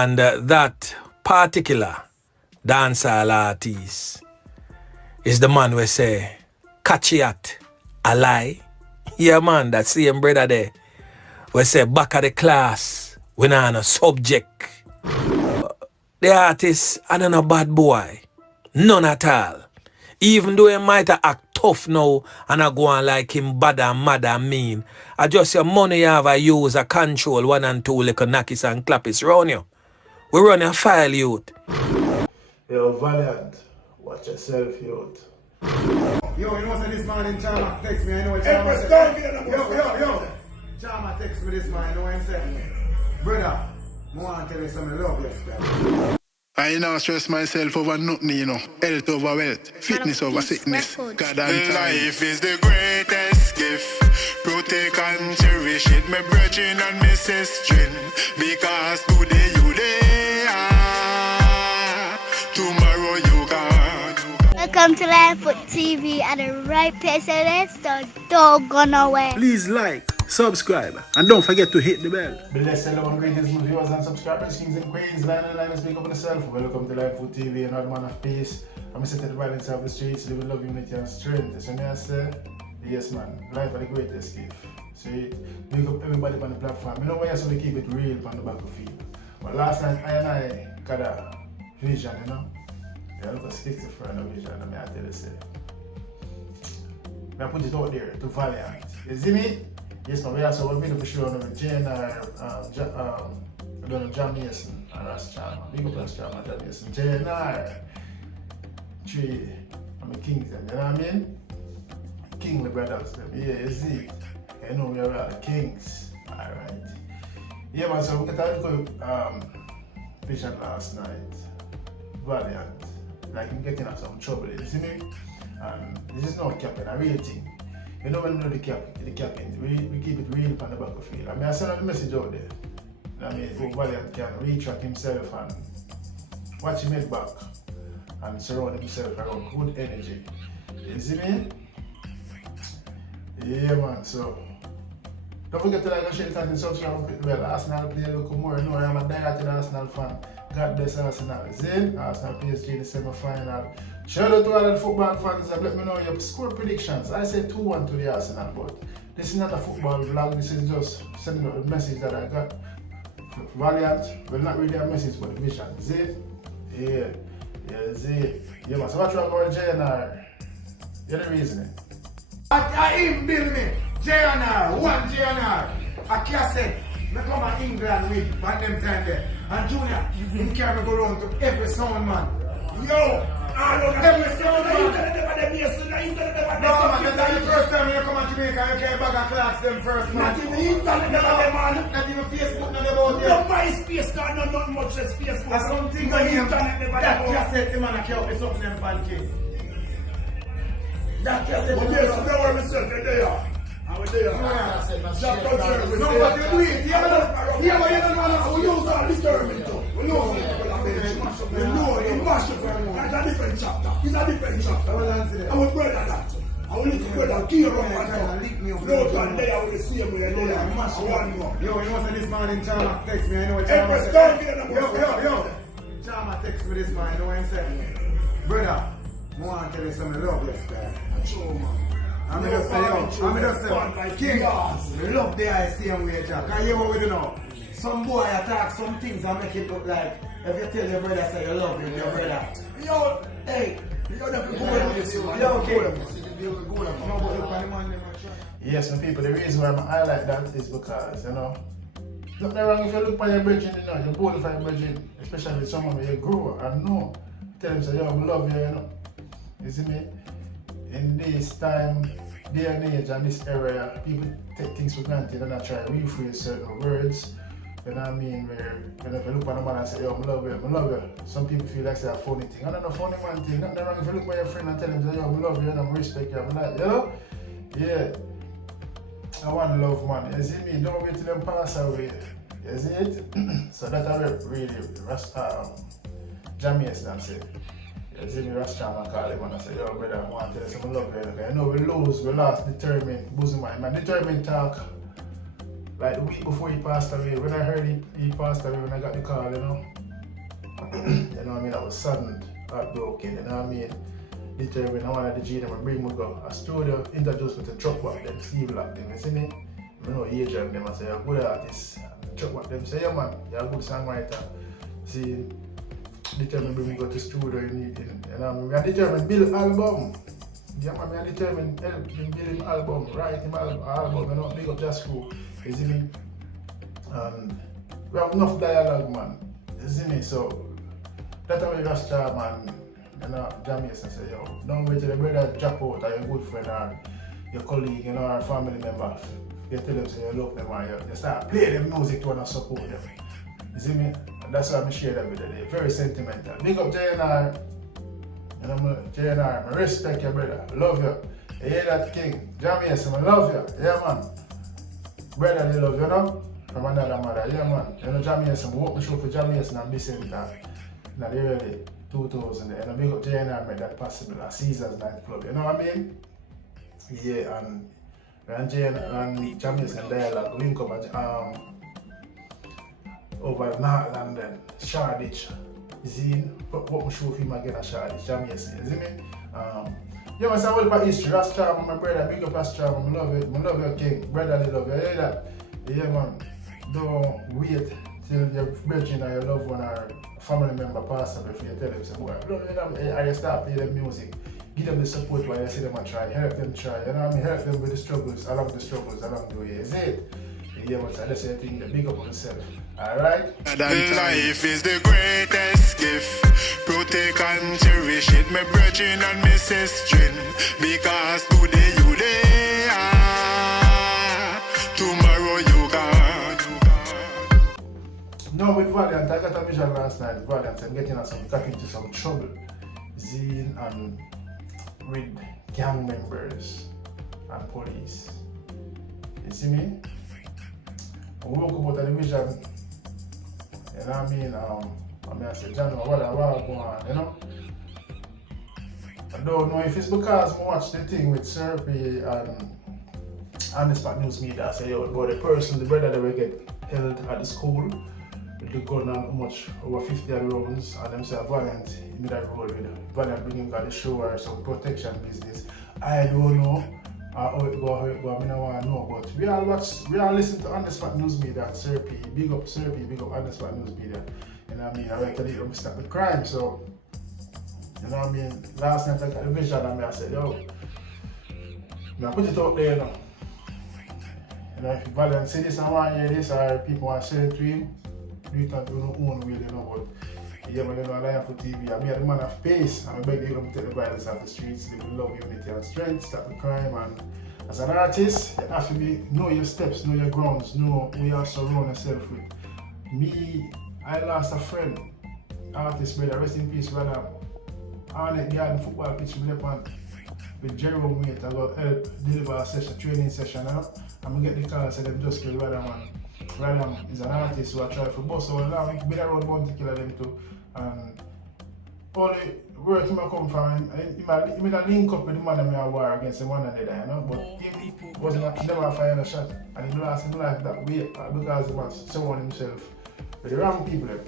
And that particular dancehall artist is the man we say, Wh&t, a lie. Yeah, man, that same brother there. We say, back of the class, we not on a subject. The artist, I don't know, bad boy. None at all. Even though he might act tough now and I go on like him bad and mad and mean, I just your money you have a use a control 1 and 2 like a knockis and clappis round you. We run a file, youth. Yo, Valiant, watch yourself, youth. Yo, you know what's this man in Chama text me? I know what Chama text me. Yo. Chama text me this man, you know what I'm saying? Brother, I want to tell you something, love you. I now stress myself over nothing, you know. Health over wealth, fitness over sickness. God and life is the greatest gift. Protect and cherish it, my brethren and my sister. Because today you there, tomorrow you gone. Welcome to Wh&t TV at the right place and it's the doggone away. Please like, subscribe, and don't forget to hit the bell. Bless hello and greetings, viewers and subscribers, kings and queens, line and line, speak up on yourself. Welcome to Wh&t TV, another man of peace. I'm sitting at the violence of the streets, living love, unity, and strength. So I say, yes man, life are the greatest gift. See, big up everybody on the platform. You know why I so we keep it real on the battlefield. But last night I got a vision, you know. Yeah, look at schizophrenia vision, and I tell you, say, I put it out there to Valiant. You see me? Yes, man, we also want to for sure on JNR, I don't know, John Mason and Ras Chama. Big up Ras Chama, John Mason. JNR, 3, I'm a king, you know what I mean? King, the brothers, them. Yeah, you see? You know, we are all kings. Alright. Yeah, man, so we got a little vision last night. Valiant. Like, I'm getting into some trouble, you see me? And this is not capping, a real thing. You know when we do the capping, we keep it real on the battlefield. I mean, I send out the message out there. I mean, so Valiant can retract himself and watch him head back and surround himself around good energy. You see me? Yeah, man, so don't forget to like and share it and subscribe with well. Arsenal play a little more. You know, I'm a direct Arsenal fan. God bless Arsenal. Zin, Arsenal PSG in the semi-final. Shout out to all the football fans and let me know your score predictions. I say 2-1 to the Arsenal, but this is not a football vlog. This is just sending out the message that I got. Valiant, well, not really a message, but a vision. Zin, yeah, Zin. Yeah, man. So what you about JNR? You're the reasoning. I even build me JNR, one JNR. A cassette. I come to England with by them time there. And Junior, you carry me go around to every sound man. Yo! Every sound man. No man, that's the first time you come to Jamaica, you carry bag of clocks them first man. Not even internet, not even Facebook, not about it. No MySpace, not much less Facebook. That's something on internet, that cassette, the man I carry up something them pancake. That cassette, but yes, you know where myself, you're there. I was there. No, but you do it. You use all this term. We know it. Mash up. That's a different chapter. It's a different chapter. I would brother that. I will look brother. Kill your man. No one there. I will see him. Mash one more. Yo, you know what this man in Chama text me? I know what Chama text. Yo. Chama text me this man. You know what I'm saying? Brother, I want to tell you something. Love this guy. True, man. I'm just saying, King, love the I see him with Jack. Can you hear what we do now? Some boy attack some things and make it look like if you tell your brother say you love your brother. Yo, hey, you're the Yes, and people, the reason why I like that is because, you know, nothing wrong if you look for your brethren, you know, you're bold for your brethren, especially with someone where you grow and know. Tell them, say, yo, I love you, you know. You see me? In this time, day and age, and this era, people take things for granted and I try to rephrase certain words. You know what I mean? Where if you look at a man and say, yo, I love you. Some people feel like it's a funny thing. I don't know, funny man thing. Nothing wrong if you look at your friend and tell him, yo, I love you and I respect you. I'm like, you know? Yeah. I want love, man. You see me? Don't wait till them pass away. You see it? So that's really Jamaican and say. You see me, Ras Chama call him and I say, yo, brother, I want to tell you some love you. I know we lose, we lost, determined, bosom man. Determined talk like the week before he passed away, when I heard he passed away, when I got the call, you know, you know what I mean, I was saddened, heartbroken, you know what I mean. Determined, I wanted the G0t and bring me go. A studio introduced me to truck back them, Steve Lock them, you see me? I know Adrian them, I say, you're a good artist. Truck back them, say, yeah man, you're a good songwriter. See, determined bring me go to studio, you know what I mean? I determined build album. Yeah man, I determined help him build him album, write him album, you know, big up Just Crew, you see me? And we have enough dialogue, man, you see me? So, that's how we got started, man. You know, Jamie say, yo, don't wait till the brother drop out or your good friend or your colleague, you know, or family member. You tell them, say, you love them or you start playing them music to want to support them. You see me? And that's why I share that with you. Very sentimental. Big up JNR. You know, JNR, I respect your brother. I love you. You hear that king? Jamie say, I love you. Yeah, man. Brother, they love you, know? From another mother. Yeah, man. You know, Jamie say, we open the show for Jamie and be sent that. Now, they really. 2000, and I big up JNR made that possible, a Caesar's nightclub, you know what I mean? Yeah, and JNR and Jamaican Dialogue link up at over North London, Shoreditch. See, what we show him again at Shoreditch, Jamaican, you see me? Yeah, man, say all about history, that's Charm, my brother, big up as Charm, I love it, I love your king, brotherly love you, you hear that? Yeah, man, don't wait till your brethren or your loved one or family member pass away before you tell them, say, boy, or you start playing them music, give them the support while you see them and try, help them try, you know what I mean? Help them with the struggles, along the way, is it? Yeah, but I just say thing, the big up on yourself, alright? Life is the greatest gift. Protect and cherish it, my brethren and my sister, because today you there, tomorrow you gone. No, with Valiant, I got a vision last night. Valiant, I'm got into some trouble. Zine and with gang members and police. You see me? We woke up about the vision. You know what I mean? I said, John, what going on, you know? I don't know if it's because I watched the thing with Serpy and on the spot news media. I say, yo, about the person, the brother that will get held at the school. The gun and how much over 50 rounds, and them say Valiant in that role with Valiant bringing got the show or some protection business. I don't know how it go, I don't want to know, but we all listen to On The Spot News Media and Serpy, big up On The Spot News Media. You know what I mean? I recommend them stop the crime, so you know what I mean? Last night I got the vision and I said, yo, I put it out there, you know. You know, if Valiant see this and want to hear this or people want to share it to him, do it on your own way, you know, but yeah, man, you know, I like for TV. I'm the man of pace, and I beg you to take the violence off the streets, live with love, unity, and strength, stop the crime. And as an artist, you have to know your steps, know your grounds, know who you have to surround yourself with. Me, I lost a friend, artist, brother, rest in peace, brother. On the garden football pitch, with G0t, I got help deliver a session, training session, you know? I'm gonna get the call, say them just kill brother, man. Brother is an artist who I try for boss, so long, been around Bounty Killer them too. And all the work he might come from, he might link up with the man that I war against the one that they die, you know? But he never fired a shot. And he lost his life that way because he was surrounding himself with the wrong people.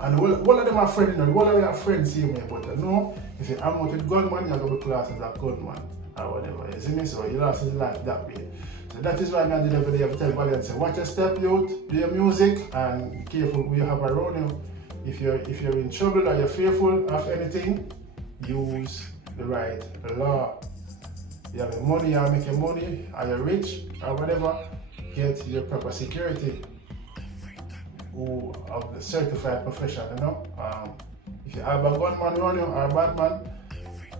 And all of them are friends, you know, all of them are friends see me, but you know, if you am with a gunman, you're going to be classed as a gunman or whatever, you see me? So he lost his life that way. So that is why I did every day I tell Valiant, say, watch your step, youth, play your music, and be careful who you have around you. If you're in trouble or you're fearful of anything, use the right law. You have money, you make your money, or you're rich, or whatever, get your proper security. Who of the certified profession, you know. If you have a gunman around you or a bad man,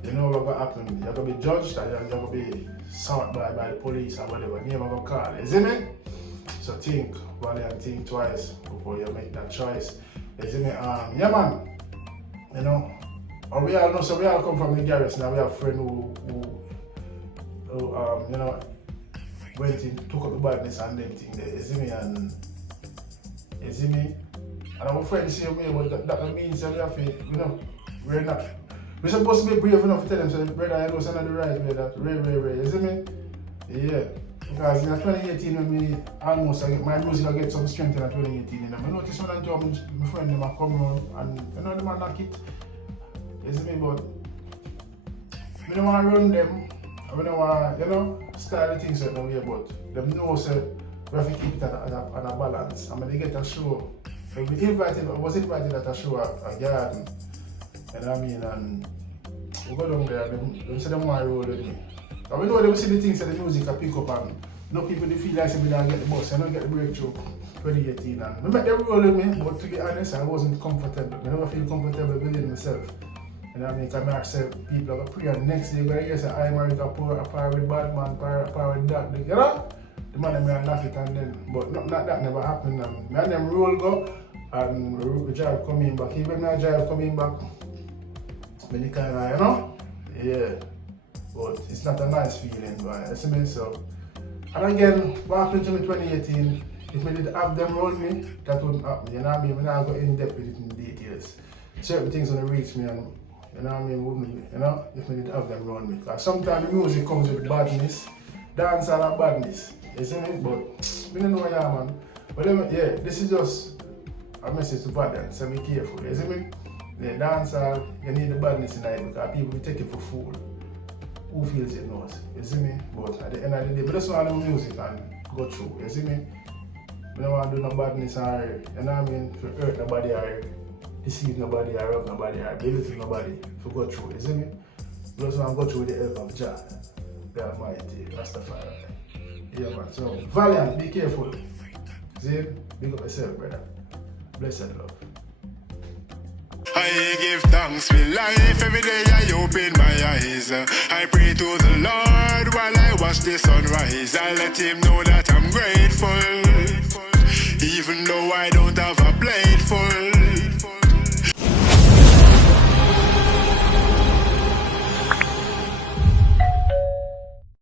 you know what's going to happen. You're going to be judged and you're going to be sought by the police or whatever. You're going to call, isn't it? So think, Valiant, think twice before you make that choice. Isn't it? Yeah, man. You know, and we all know, so we all come from the garrison. Now we have a friend who you know, went in, took up the badness and them thing there, isn't it? And you see me? And our friends say me, but that means that we have to, you know, we're supposed to be brave enough to tell them, so brother, I know it's not the right way, that Ray, you see me? Yeah. Because in 2018 when me almost my music I get some strength in 2018. And I notice when I do my friend them a come around and you know them a knock it. You see me, but I don't want to run them. I don't want to, you know, style the things certain way, but them know say we have to keep it on a balance. I mean they get a show. I was invited at a show at a garden. You know what I mean? And we go down there, them say them want to roll with me. And we know them see the things that the music I pick up and no people they feel like say we don't get the bus, I don't get the breakthrough 2018 and we met them roll with me, but to be honest I wasn't comfortable. I never feel comfortable within myself. You know what I mean? Because I accept people are pray and next day I'm going to hear say I America poor, a power with bad man, power with that. You know? The man may knock it and then, but not that never happened. And me and them roll go and the drive coming back. Even when I drive coming back, when you kind of, you know? Yeah. But it's not a nice feeling, but you see me? So, and again, what happened to me 2018, if I did have them roll me, that wouldn't happen. You know what I mean? When I go in depth with it in details. Certain things gonna reach me and you know what I mean, wouldn't, you know, if I did have them roll me. Because sometimes the music comes with badness, dance all that badness. You see me? But we don't know where I am, man. But yeah, this is just a message to Valiant, so be careful. You see me? The dancer, you need the badness in it because people will take it for fool. Who feels it knows, you see me? But at the end of the day, we just want to do music and go through, you see me? We don't want to do no badness or, you know what I mean, to hurt nobody or deceive nobody or rob nobody or belittle nobody to go through, you see me? We just want to go through with the help of Jah, the Almighty, Rastafari. Yeah man, so Valiant, be careful. See, big up yourself, brother. Blessed love. I give thanks for life, every day I open my eyes. I pray to the Lord while I watch the sunrise. I let him know that I'm grateful, even though I don't